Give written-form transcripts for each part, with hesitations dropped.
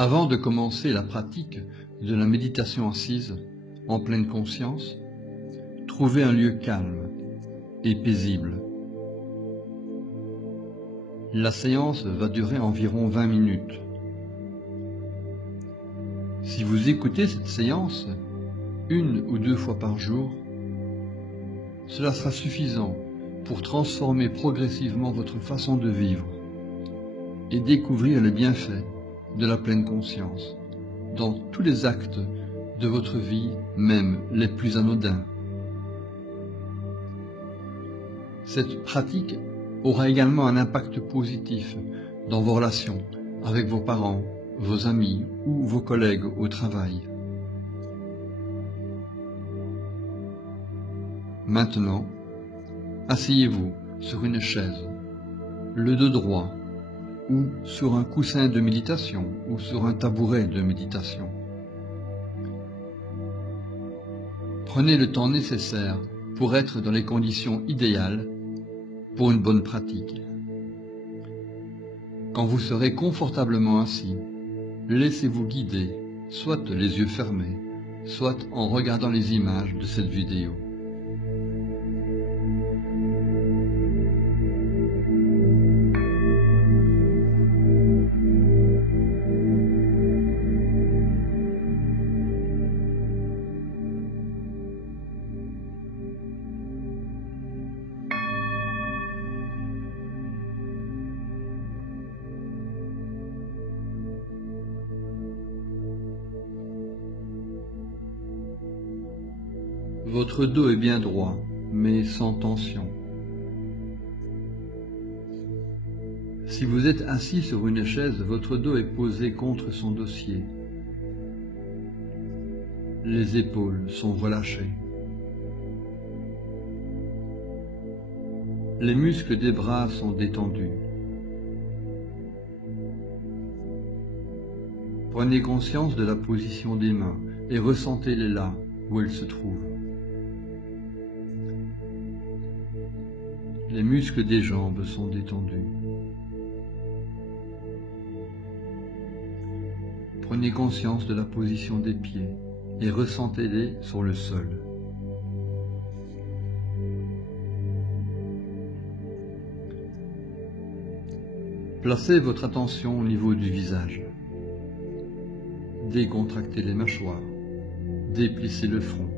Avant de commencer la pratique de la méditation assise, en pleine conscience, trouvez un lieu calme et paisible. La séance va durer environ 20 minutes. Si vous écoutez cette séance 1 ou 2 fois par jour, cela sera suffisant pour transformer progressivement votre façon de vivre et découvrir les bienfaits de la pleine conscience dans tous les actes de votre vie, même les plus anodins. Cette pratique aura également un impact positif dans vos relations avec vos parents, vos amis ou vos collègues au travail. Maintenant, asseyez-vous sur une chaise, le dos droit, ou sur un coussin de méditation, ou sur un tabouret de méditation. Prenez le temps nécessaire pour être dans les conditions idéales pour une bonne pratique. Quand vous serez confortablement assis, laissez-vous guider, soit les yeux fermés, soit en regardant les images de cette vidéo. Votre dos est bien droit, mais sans tension. Si vous êtes assis sur une chaise, votre dos est posé contre son dossier. Les épaules sont relâchées. Les muscles des bras sont détendus. Prenez conscience de la position des mains et ressentez-les là où elles se trouvent. Les muscles des jambes sont détendus. Prenez conscience de la position des pieds et ressentez-les sur le sol. Placez votre attention au niveau du visage. Décontractez les mâchoires. Déplissez le front.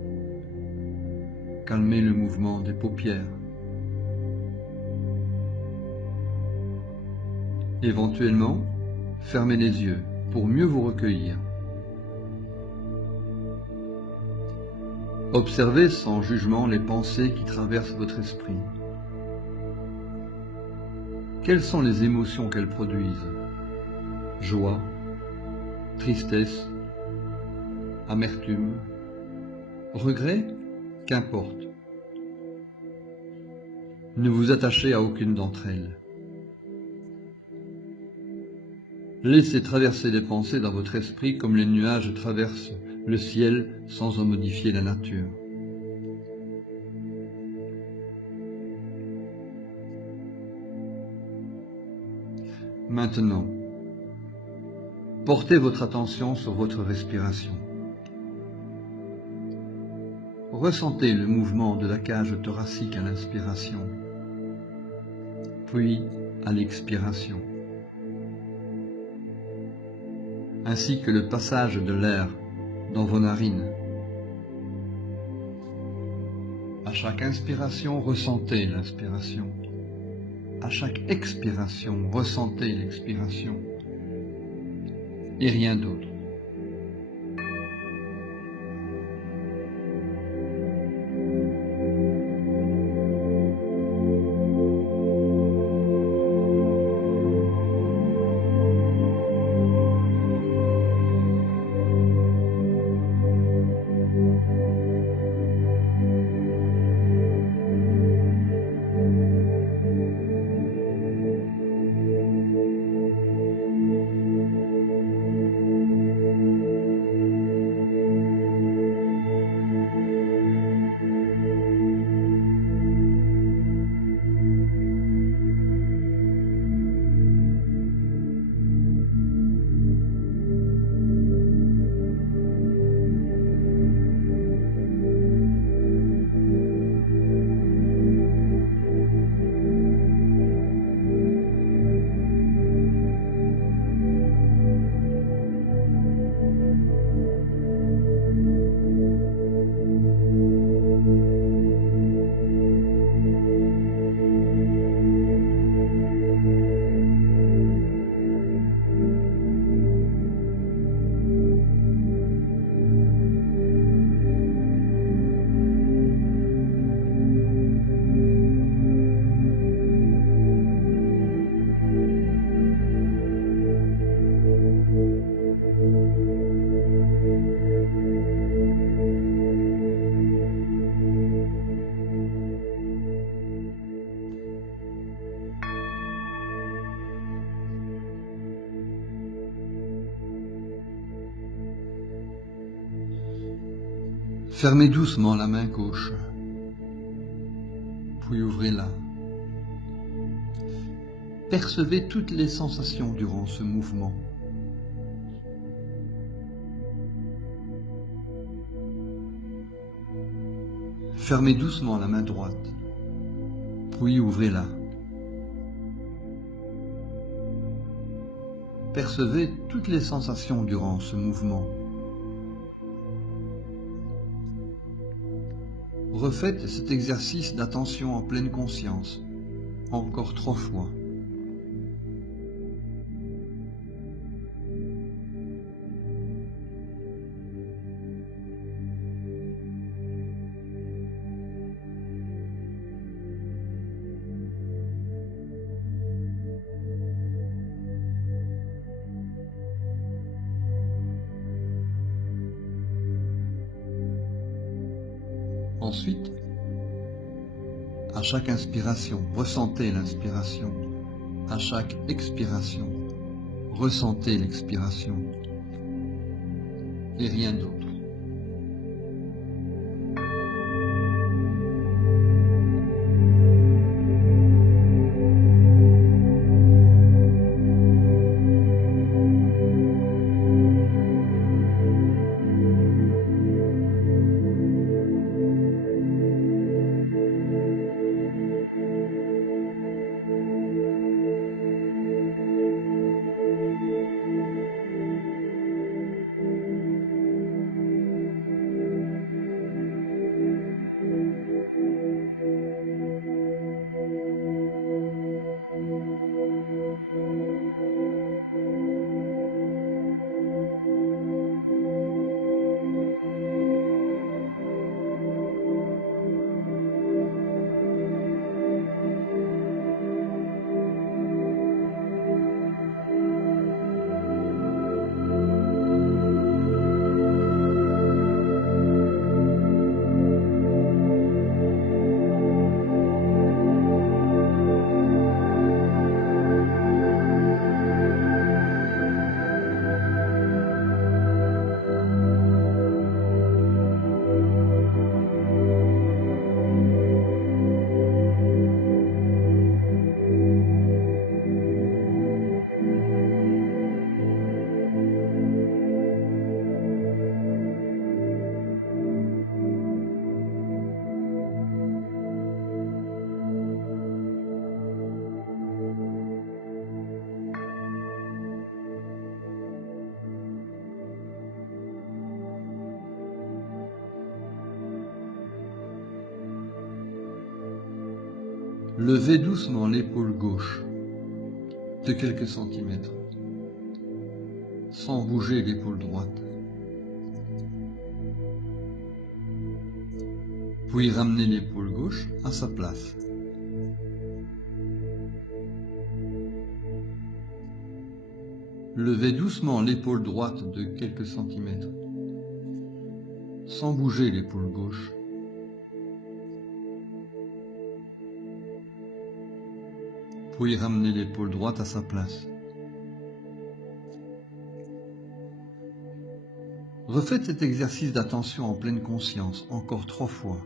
Calmez le mouvement des paupières. Éventuellement, fermez les yeux pour mieux vous recueillir. Observez sans jugement les pensées qui traversent votre esprit. Quelles sont les émotions qu'elles produisent? Joie, tristesse, amertume, regret? Qu'importe. Ne vous attachez à aucune d'entre elles. Laissez traverser les pensées dans votre esprit comme les nuages traversent le ciel sans en modifier la nature. Maintenant, portez votre attention sur votre respiration. Ressentez le mouvement de la cage thoracique à l'inspiration, puis à l'expiration, ainsi que le passage de l'air dans vos narines. À chaque inspiration, ressentez l'inspiration. À chaque expiration, ressentez l'expiration. Et rien d'autre. Fermez doucement la main gauche, puis ouvrez-la. Percevez toutes les sensations durant ce mouvement. Fermez doucement la main droite, puis ouvrez-la. Percevez toutes les sensations durant ce mouvement. Refaites cet exercice d'attention en pleine conscience, encore 3 fois. Ensuite, à chaque inspiration, ressentez l'inspiration. À chaque expiration, ressentez l'expiration. Et rien d'autre. Levez doucement l'épaule gauche de quelques centimètres, sans bouger l'épaule droite. Puis ramenez l'épaule gauche à sa place. Levez doucement l'épaule droite de quelques centimètres, sans bouger l'épaule gauche. Puis ramenez l'épaule droite à sa place. Refaites cet exercice d'attention en pleine conscience, encore 3 fois.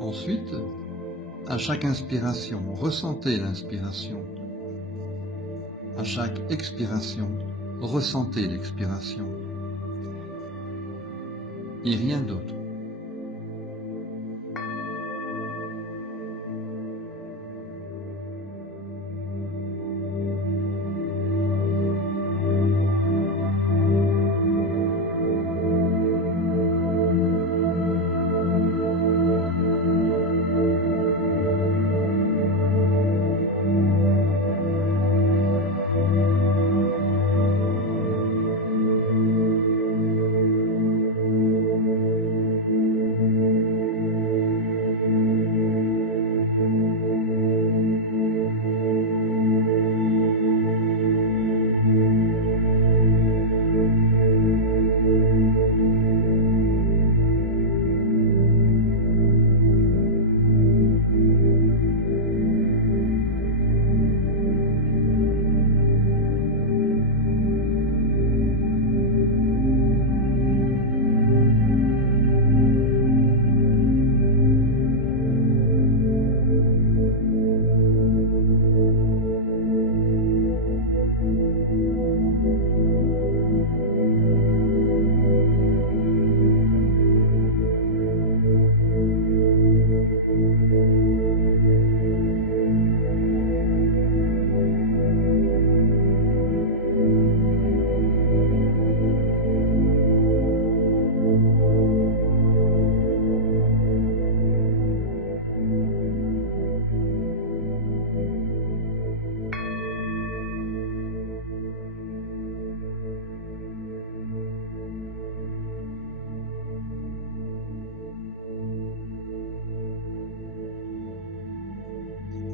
Ensuite, à chaque inspiration, ressentez l'inspiration. À chaque expiration, ressentez l'expiration. Et rien d'autre.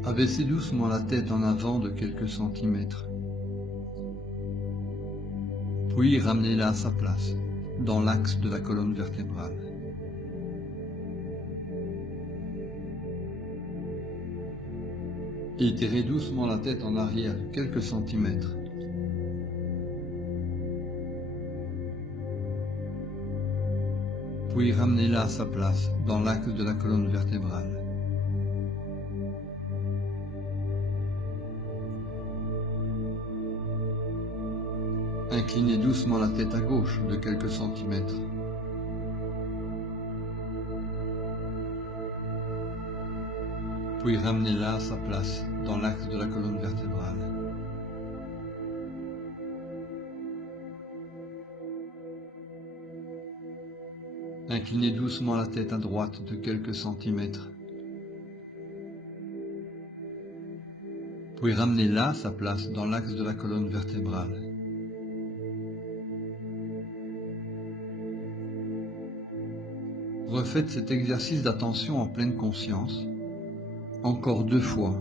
Abaissez doucement la tête en avant de quelques centimètres. Puis ramenez-la à sa place, dans l'axe de la colonne vertébrale. Étirez doucement la tête en arrière de quelques centimètres. Puis ramenez-la à sa place, dans l'axe de la colonne vertébrale. Inclinez doucement la tête à gauche de quelques centimètres. Puis ramenez-la à sa place, dans l'axe de la colonne vertébrale. Inclinez doucement la tête à droite de quelques centimètres. Puis ramenez-la à sa place, dans l'axe de la colonne vertébrale. Refaites cet exercice d'attention en pleine conscience, encore 2 fois.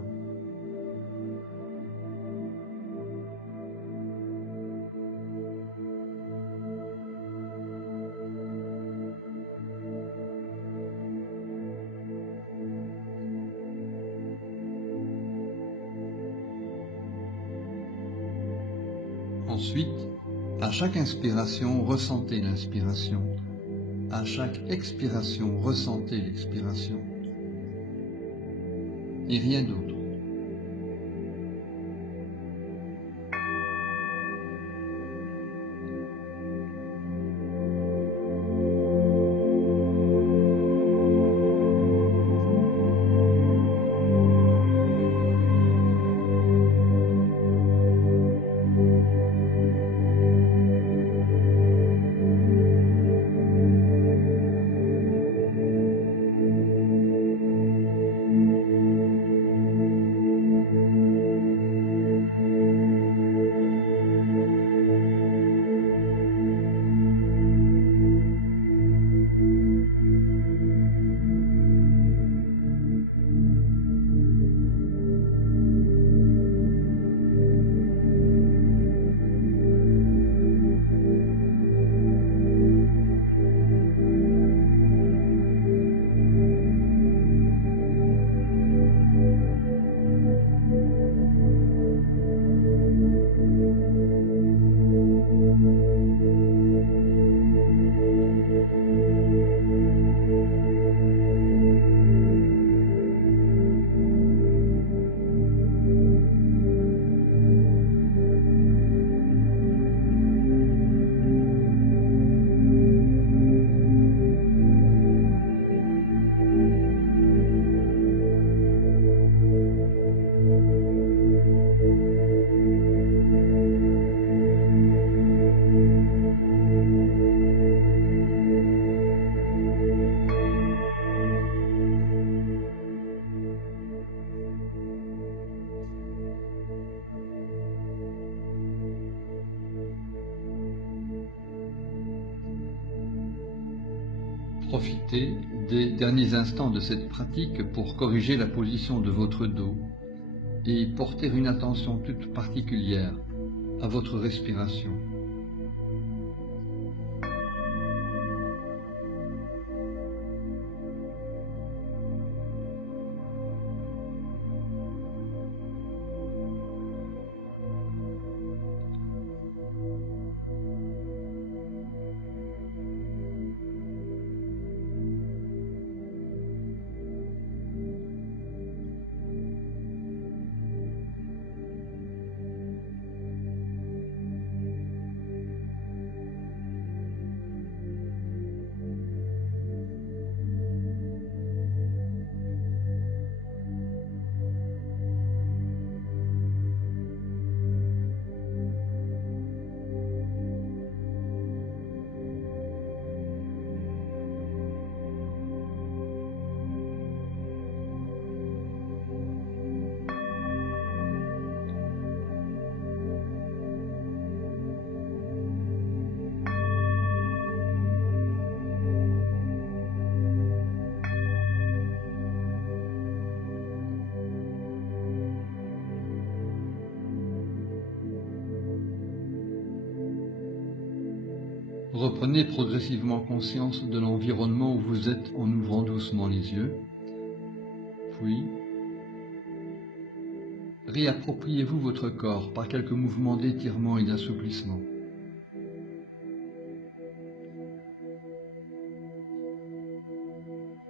Ensuite, à chaque inspiration, ressentez l'inspiration. À chaque expiration, ressentez l'expiration. Et rien d'autre. Profitez des derniers instants de cette pratique pour corriger la position de votre dos et porter une attention toute particulière à votre respiration. Reprenez progressivement conscience de l'environnement où vous êtes en ouvrant doucement les yeux. Puis, réappropriez-vous votre corps par quelques mouvements d'étirement et d'assouplissement.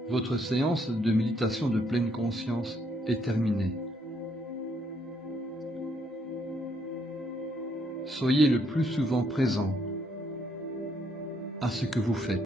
Votre séance de méditation de pleine conscience est terminée. Soyez le plus souvent présent à ce que vous faites.